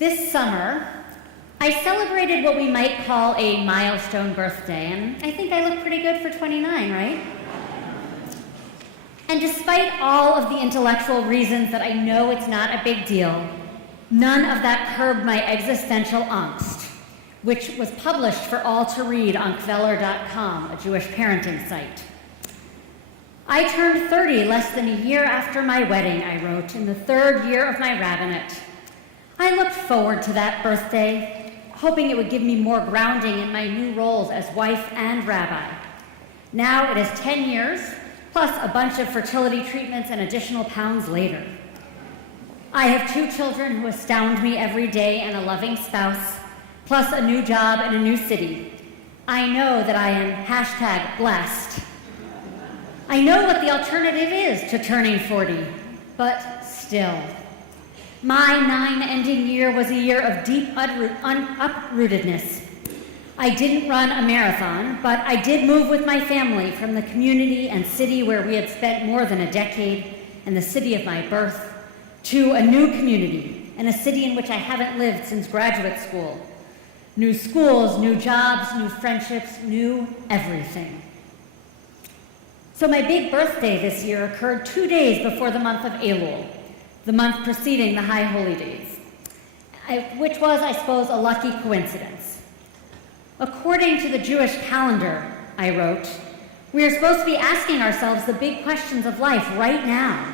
This summer, I celebrated what we might call a milestone birthday, and I think I look pretty good for 29, right? And despite all of the intellectual reasons that I know it's not a big deal, none of that curbed my existential angst, which was published for all to read on kveller.com, a Jewish parenting site. I turned 30 less than a year after my wedding, I wrote, in the third year of my rabbinate. I looked forward to that birthday, hoping it would give me more grounding in my new roles as wife and rabbi. Now it is 10 years, plus a bunch of fertility treatments and additional pounds later. I have 2 children who astound me every day and a loving spouse, plus a new job in a new city. I know that I am #blessed. I know what the alternative is to turning 40, but still. My 9-ending year was a year of deep uprootedness. I didn't run a marathon, but I did move with my family from the community and city where we had spent more than a decade, and the city of my birth, to a new community and a city in which I haven't lived since graduate school. New schools, new jobs, new friendships, new everything. So my big birthday this year occurred 2 days before the month of Elul, the month preceding the High Holy Days, which was, I suppose, a lucky coincidence. According to the Jewish calendar, I wrote, we are supposed to be asking ourselves the big questions of life right now.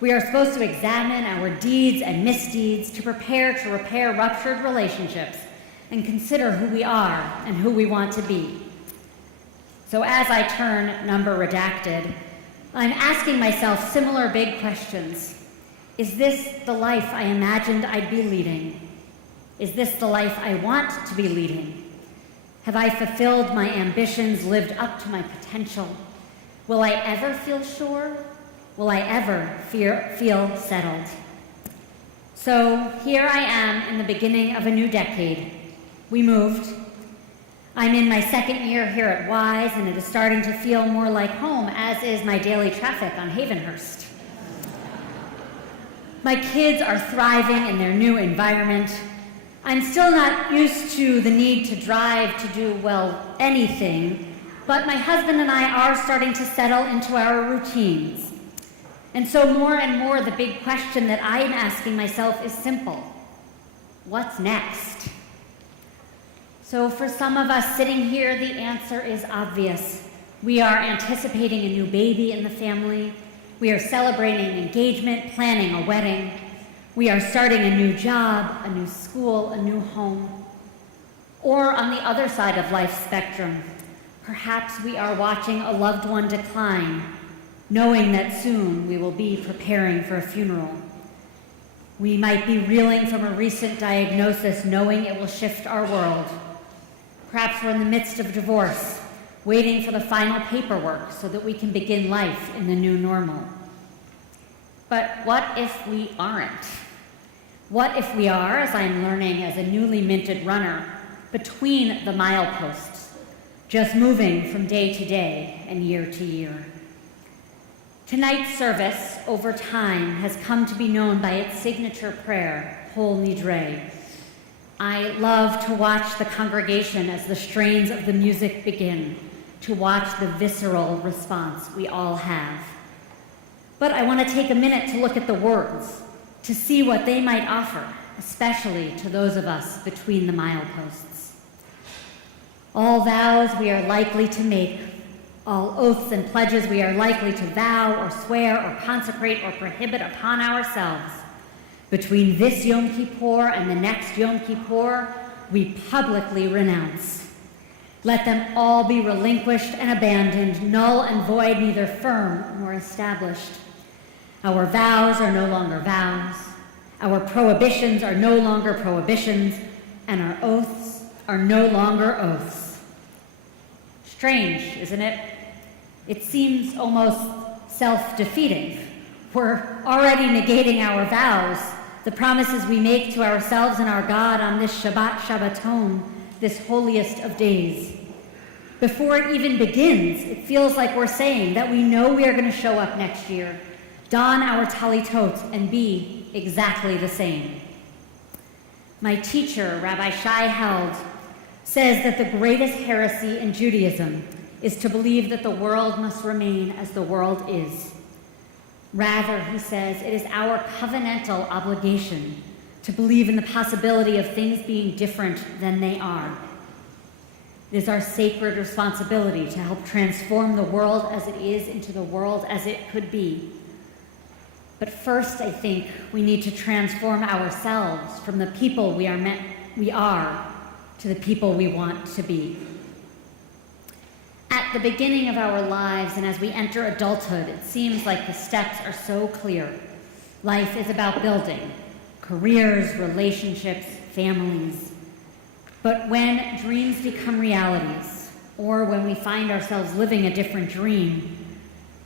We are supposed to examine our deeds and misdeeds to prepare to repair ruptured relationships and consider who we are and who we want to be. So as I turn number redacted, I'm asking myself similar big questions. Is this the life I imagined I'd be leading? Is this the life I want to be leading? Have I fulfilled my ambitions, lived up to my potential? Will I ever feel sure? Will I ever feel settled? So here I am in the beginning of a new decade. We moved. I'm in my 2nd year here at Wise, and it is starting to feel more like home, as is my daily traffic on Havenhurst. My kids are thriving in their new environment. I'm still not used to the need to drive to do, well, anything, but my husband and I are starting to settle into our routines. And so more and more, the big question that I'm asking myself is simple. What's next? So for some of us sitting here, the answer is obvious. We are anticipating a new baby in the family. We are celebrating an engagement, planning a wedding. We are starting a new job, a new school, a new home. Or on the other side of life's spectrum, perhaps we are watching a loved one decline, knowing that soon we will be preparing for a funeral. We might be reeling from a recent diagnosis, knowing it will shift our world. Perhaps we're in the midst of divorce, waiting for the final paperwork so that we can begin life in the new normal. But what if we aren't? What if we are, as I'm learning as a newly minted runner, between the mileposts, just moving from day to day and year to year? Tonight's service, over time, has come to be known by its signature prayer, Kol Nidre. I love to watch the congregation as the strains of the music begin, to watch the visceral response we all have. But I want to take a minute to look at the words, to see what they might offer, especially to those of us between the mileposts. All vows we are likely to make, all oaths and pledges we are likely to vow or swear or consecrate or prohibit upon ourselves. Between this Yom Kippur and the next Yom Kippur, we publicly renounce. Let them all be relinquished and abandoned, null and void, neither firm nor established. Our vows are no longer vows. Our prohibitions are no longer prohibitions, and our oaths are no longer oaths. Strange, isn't it? It seems almost self-defeating. We're already negating our vows, the promises we make to ourselves and our God on this Shabbaton, this holiest of days. Before it even begins, it feels like we're saying that we know we are going to show up next year, don our talitot, and be exactly the same. My teacher, Rabbi Shai held, says that the greatest heresy in Judaism is to believe that the world must remain as the world is. Rather, he says, it is our covenantal obligation to believe in the possibility of things being different than they are. It is our sacred responsibility to help transform the world as it is into the world as it could be. But first, I think we need to transform ourselves from the people we are to the people we want to be. At the beginning of our lives and as we enter adulthood, it seems like the steps are so clear. Life is about building careers, relationships, families. But when dreams become realities, or when we find ourselves living a different dream,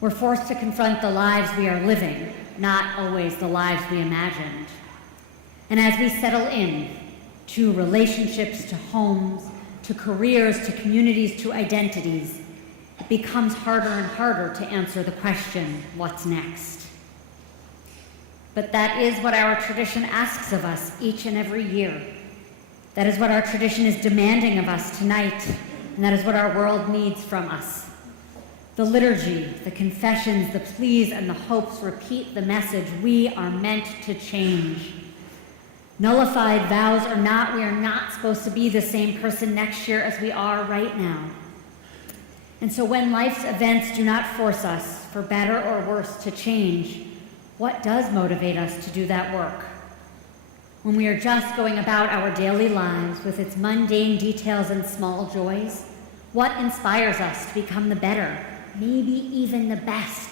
we're forced to confront the lives we are living, not always the lives we imagined. And as we settle in to relationships, to homes, to careers, to communities, to identities, it becomes harder and harder to answer the question, what's next? But that is what our tradition asks of us each and every year. That is what our tradition is demanding of us tonight, and that is what our world needs from us. The liturgy, the confessions, the pleas, and the hopes repeat the message: we are meant to change. Nullified vows or not, we are not supposed to be the same person next year as we are right now. And so when life's events do not force us, for better or worse, to change, what does motivate us to do that work? When we are just going about our daily lives with its mundane details and small joys, what inspires us to become the better, maybe even the best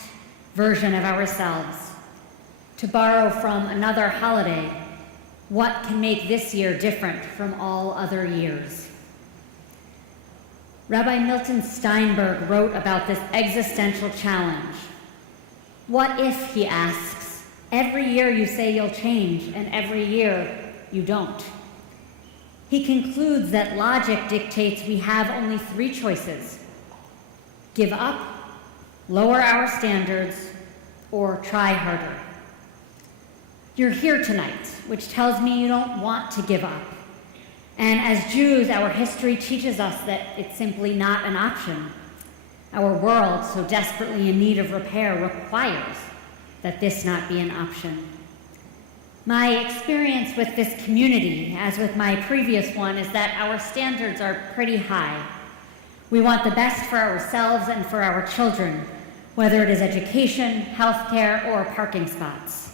version of ourselves? To borrow from another holiday, what can make this year different from all other years? Rabbi Milton Steinberg wrote about this existential challenge. What if, he asks, every year you say you'll change and every year you don't? He concludes that logic dictates we have only three choices: give up, lower our standards, or try harder. You're here tonight, which tells me you don't want to give up. And as Jews, our history teaches us that it's simply not an option. Our world, so desperately in need of repair, requires that this not be an option. My experience with this community, as with my previous one, is that our standards are pretty high. We want the best for ourselves and for our children, whether it is education, healthcare, or parking spots.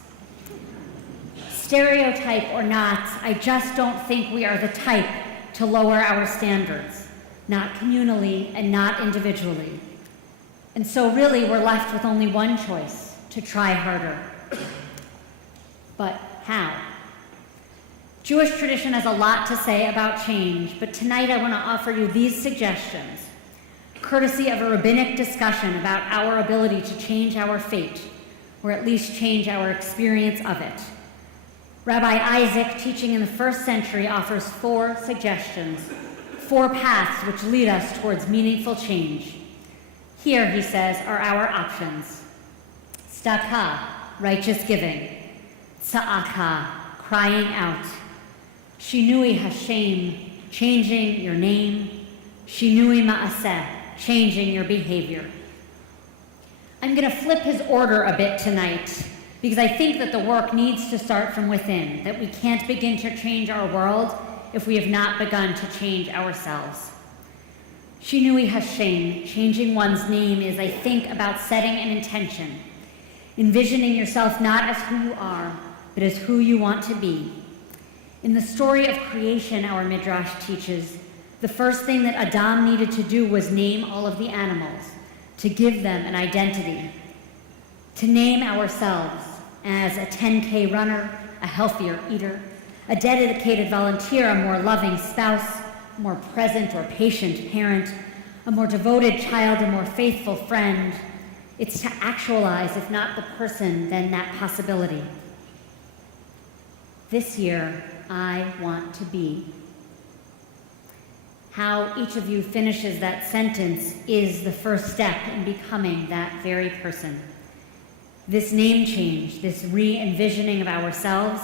Stereotype or not, I just don't think we are the type to lower our standards, not communally and not individually. And so really we're left with only one choice: to try harder. But how? Jewish tradition has a lot to say about change, but tonight I want to offer you these suggestions, courtesy of a rabbinic discussion about our ability to change our fate, or at least change our experience of it. Rabbi Isaac, teaching in the 1st century, offers 4 suggestions, 4 paths which lead us towards meaningful change. Here, he says, are our options: tzedakah, righteous giving; tza'aka, crying out; shinui Hashem, changing your name; shinui ma'aseh, changing your behavior. I'm going to flip his order a bit tonight, because I think that the work needs to start from within, that we can't begin to change our world if we have not begun to change ourselves. Shinui Hashem, changing one's name, is, I think, about setting an intention, envisioning yourself not as who you are, but as who you want to be. In the story of creation, our Midrash teaches, the first thing that Adam needed to do was name all of the animals, to give them an identity. To name ourselves as a 10K runner, a healthier eater, a dedicated volunteer, a more loving spouse, a more present or patient parent, a more devoted child, a more faithful friend. It's to actualize, if not the person, then that possibility. This year, I want to be. How each of you finishes that sentence is the first step in becoming that very person. This name change, this re-envisioning of ourselves,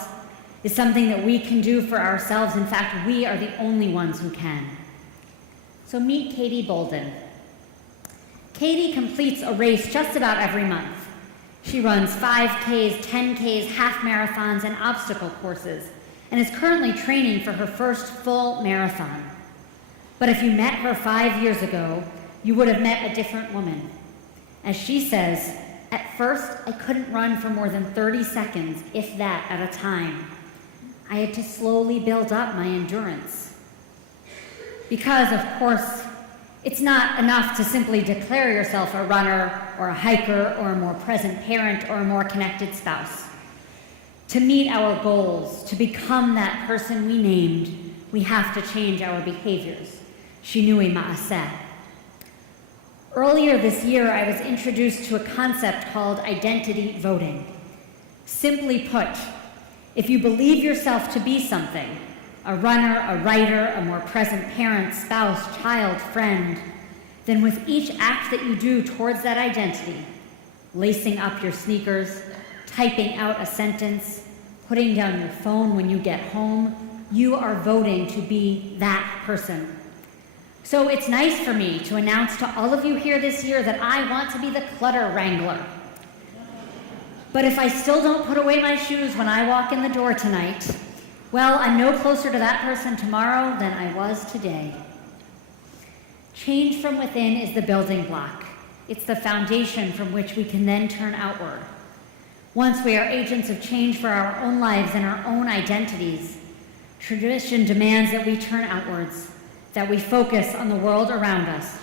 is something that we can do for ourselves. In fact, we are the only ones who can. So meet Katie Bolton. Katie completes a race just about every month. She runs 5Ks, 10Ks, half marathons, and obstacle courses, and is currently training for her first full marathon. But if you met her 5 years ago, you would have met a different woman. As she says, at first, I couldn't run for more than 30 seconds, if that, at a time. I had to slowly build up my endurance. Because, of course, it's not enough to simply declare yourself a runner or a hiker or a more present parent or a more connected spouse. To meet our goals, to become that person we named, we have to change our behaviors. Shinui ma'aseh. Earlier this year, I was introduced to a concept called identity voting. Simply put, if you believe yourself to be something, a runner, a writer, a more present parent, spouse, child, friend, then with each act that you do towards that identity, lacing up your sneakers, typing out a sentence, putting down your phone when you get home, you are voting to be that person. So it's nice for me to announce to all of you here this year that I want to be the clutter wrangler. But if I still don't put away my shoes when I walk in the door tonight, well, I'm no closer to that person tomorrow than I was today. Change from within is the building block. It's the foundation from which we can then turn outward. Once we are agents of change for our own lives and our own identities, tradition demands that we turn outwards, that we focus on the world around us,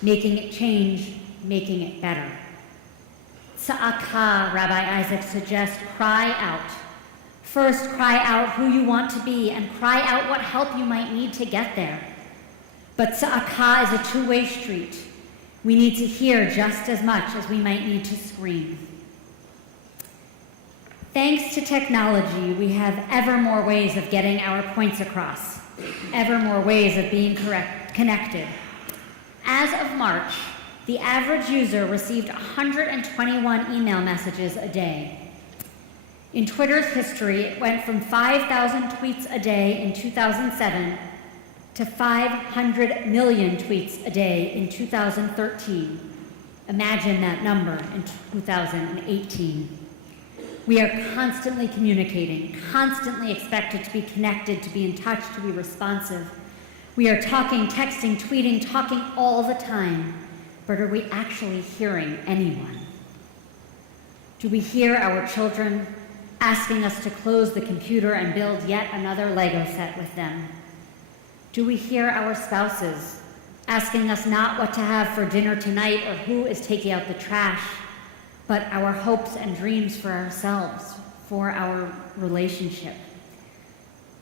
making it change, making it better. Tza'aka, Rabbi Isaac suggests, cry out. First, cry out who you want to be and cry out what help you might need to get there. But tza'aka is a two-way street. We need to hear just as much as we might need to scream. Thanks to technology, we have ever more ways of getting our points across, ever more ways of being connected. As of March, the average user received 121 email messages a day. In Twitter's history, it went from 5,000 tweets a day in 2007 to 500 million tweets a day in 2013. Imagine that number in 2018. We are constantly communicating, constantly expected to be connected, to be in touch, to be responsive. We are talking, texting, tweeting, talking all the time, but are we actually hearing anyone? Do we hear our children asking us to close the computer and build yet another Lego set with them? Do we hear our spouses asking us not what to have for dinner tonight or who is taking out the trash, but our hopes and dreams for ourselves, for our relationship?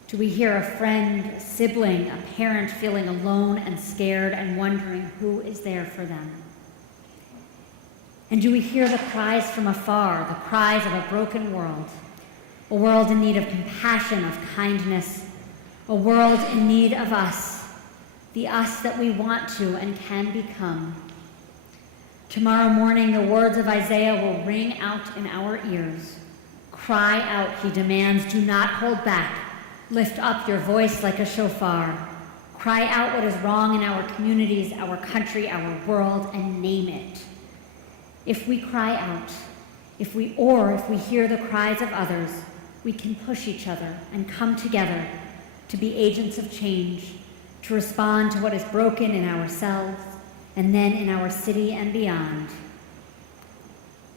Do we hear a friend, sibling, a parent feeling alone and scared and wondering who is there for them? And do we hear the cries from afar, the cries of a broken world, a world in need of compassion, of kindness, a world in need of us, the us that we want to and can become? Tomorrow morning, the words of Isaiah will ring out in our ears. Cry out, he demands, do not hold back. Lift up your voice like a shofar. Cry out what is wrong in our communities, our country, our world, and name it. If we cry out, if we hear the cries of others, we can push each other and come together to be agents of change, to respond to what is broken in ourselves, and then in our city and beyond.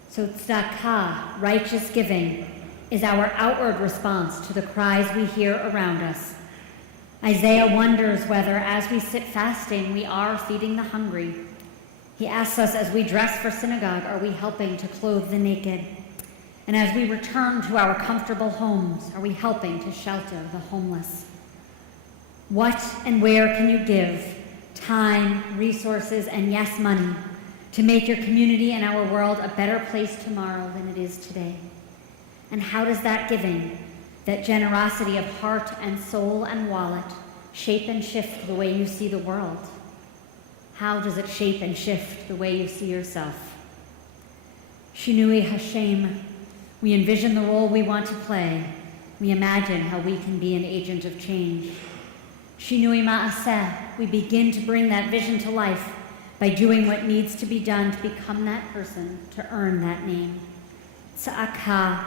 So tzedakah, righteous giving, is our outward response to the cries we hear around us. Isaiah wonders whether, as we sit fasting, we are feeding the hungry. He asks us, as we dress for synagogue, are we helping to clothe the naked? And as we return to our comfortable homes, are we helping to shelter the homeless? What and where can you give time, resources, and yes, money to make your community and our world a better place tomorrow than it is today? And how does that giving, that generosity of heart and soul and wallet, shape and shift the way you see the world? How does it shape and shift the way you see yourself? Shinui Hashem, we envision the role we want to play, we imagine how we can be an agent of change. Shinui ma'aseh, we begin to bring that vision to life by doing what needs to be done to become that person, to earn that name. Tza'aka,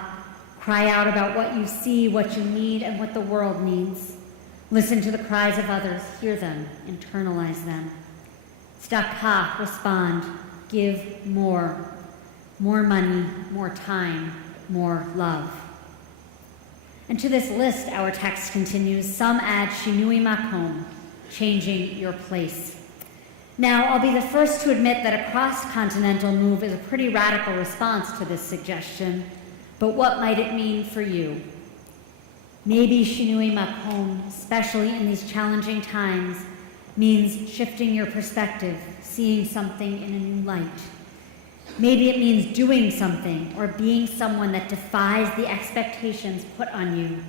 cry out about what you see, what you need, and what the world needs. Listen to the cries of others, hear them, internalize them. Tzedakah, respond, give more. More money, more time, more love. And to this list, our text continues. Some add shinui makom, changing your place. Now, I'll be the first to admit that a cross-continental move is a pretty radical response to this suggestion, but what might it mean for you? Maybe shinui makom, especially in these challenging times, means shifting your perspective, seeing something in a new light. Maybe it means doing something or being someone that defies the expectations put on you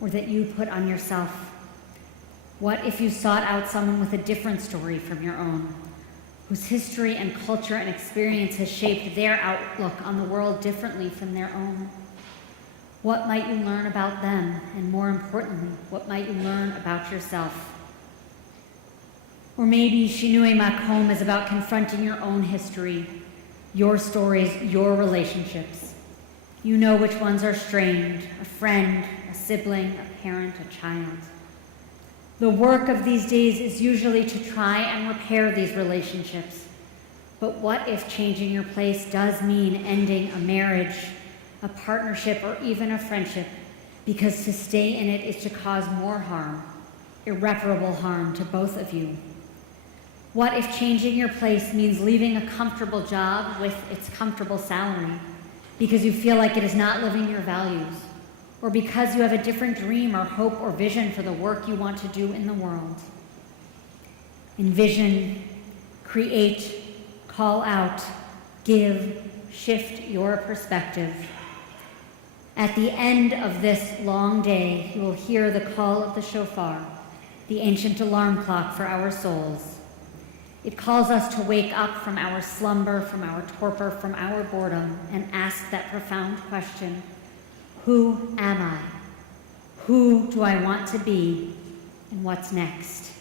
or that you put on yourself. What if you sought out someone with a different story from your own, whose history and culture and experience has shaped their outlook on the world differently from their own? What might you learn about them? And more importantly, what might you learn about yourself? Or maybe shinui makom is about confronting your own history, your stories, your relationships. You know which ones are strained, a friend, a sibling, a parent, a child. The work of these days is usually to try and repair these relationships. But what if changing your place does mean ending a marriage, a partnership, or even a friendship, because to stay in it is to cause more harm, irreparable harm to both of you? What if changing your place means leaving a comfortable job with its comfortable salary because you feel like it is not living your values, or because you have a different dream or hope or vision for the work you want to do in the world? Envision, create, call out, give, shift your perspective. At the end of this long day, you will hear the call of the shofar, the ancient alarm clock for our souls. It calls us to wake up from our slumber, from our torpor, from our boredom, and ask that profound question: who am I? Who do I want to be? And what's next?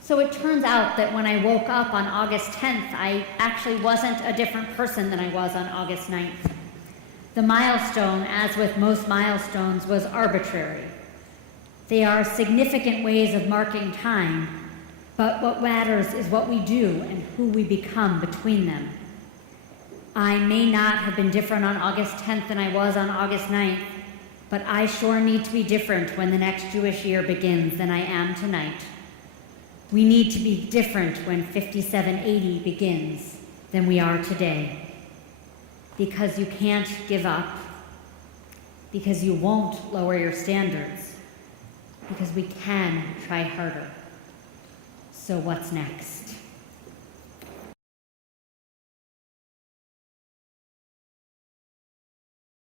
So it turns out that when I woke up on August 10th, I actually wasn't a different person than I was on August 9th. The milestone, as with most milestones, was arbitrary. They are significant ways of marking time, but what matters is what we do and who we become between them. I may not have been different on August 10th than I was on August 9th, but I sure need to be different when the next Jewish year begins than I am tonight. We need to be different when 5780 begins than we are today. Because you can't give up, because you won't lower your standards, because we can try harder. So what's next?